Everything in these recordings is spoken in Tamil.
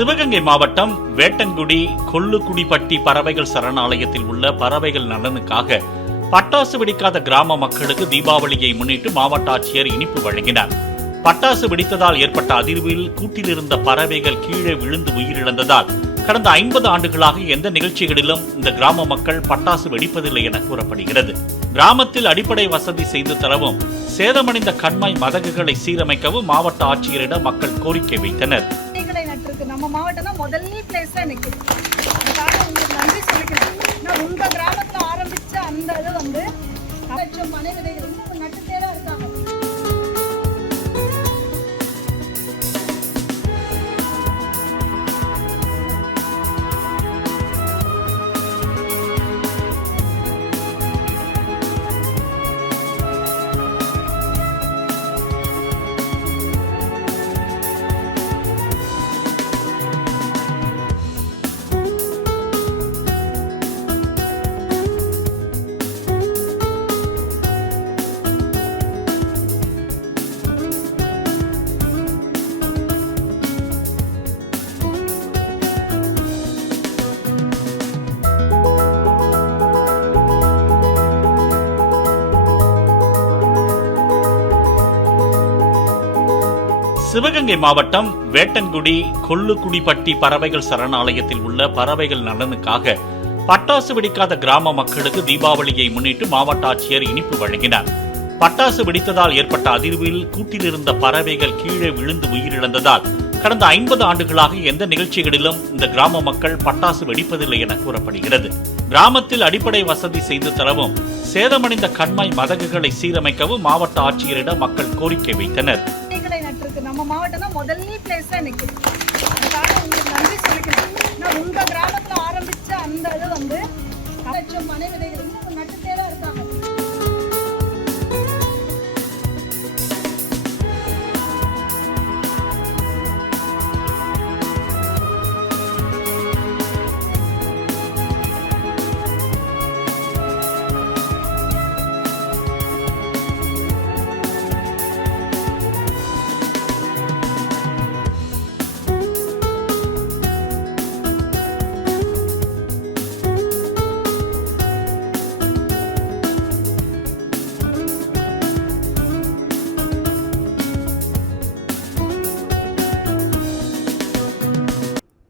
சிவகங்கை மாவட்டம் வேட்டங்குடி கொள்ளுக்குடிப்பட்டி பறவைகள் சரணாலயத்தில் உள்ள பறவைகள் நலனுக்காக பட்டாசு வெடிக்காத கிராம மக்களுக்கு தீபாவளியை முன்னிட்டு மாவட்ட ஆட்சியர் இனிப்பு வழங்கினார். பட்டாசு வெடித்ததால் ஏற்பட்ட அதிர்வில் கூட்டிலிருந்த பறவைகள் கீழே விழுந்து உயிரிழந்ததால் கடந்த 50 ஆண்டுகளாக எந்த நிகழ்ச்சிகளிலும் இந்த கிராம மக்கள் பட்டாசு வெடிப்பதில்லை என கூறப்படுகிறது. கிராமத்தில் அடிப்படை வசதி செய்து தரவும், சேதமடைந்த கண்மாய் மதகுகளை சீரமைக்கவும் மாவட்ட ஆட்சியரிடம் மக்கள் கோரிக்கை வைத்தனர். நம்ம மாவட்டம் தான் முதல் பிளேஸ்ல நிக்குது. அதுக்காக உங்களுக்கு நன்றி சொல்லிக்கிறேன். நான் உங்க கிராமத்துல ஆரம்பிச்ச அந்த இது வந்து லட்சம் மனை விதைகள் இன்னும் நட்டுட்டே தான் இருக்காங்க. சிவகங்கை மாவட்டம் வேட்டங்குடி கொள்ளுக்குடிப்பட்டி பறவைகள் சரணாலயத்தில் உள்ள பறவைகள் நலனுக்காக பட்டாசு வெடிக்காத கிராம மக்களுக்கு தீபாவளியை முன்னிட்டு மாவட்ட ஆட்சியர் இனிப்பு வழங்கினார். பட்டாசு வெடித்ததால் ஏற்பட்ட அதிர்வில் கூட்டிலிருந்த பறவைகள் கீழே விழுந்து உயிரிழந்ததால் கடந்த 50 ஆண்டுகளாக எந்த நிகழ்ச்சிகளிலும் இந்த கிராம மக்கள் பட்டாசு வெடிப்பதில்லை என கூறப்படுகிறது. கிராமத்தில் அடிப்படை வசதி செய்து தரவும், சேதமடைந்த கண்மாய் மதகுகளை சீரமைக்கவும் மாவட்ட ஆட்சியரிடம் மக்கள் கோரிக்கை வைத்தனர். நம்ம மாவட்டம் தான் முதல் பிளேஸ்ல நிக்குது. அதுக்காக உங்களுக்கு நன்றி சொல்லிக்கிறேன். நான் உங்க கிராமத்துல ஆரம்பிச்ச அந்த இது வந்து லட்சம் மனை விதைகள் இன்னும் நட்டுட்டே தான் இருக்காங்க.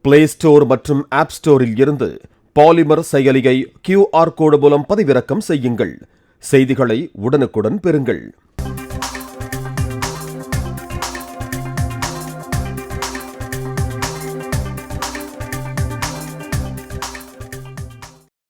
பிளே ஸ்டோர் மற்றும் ஆப் ஸ்டோரில் இருந்து பாலிமர் செயலியை QR கோடு மூலம் பதிவிறக்கம் செய்யுங்கள். செய்திகளை உடனுக்குடன் பெறுங்கள்.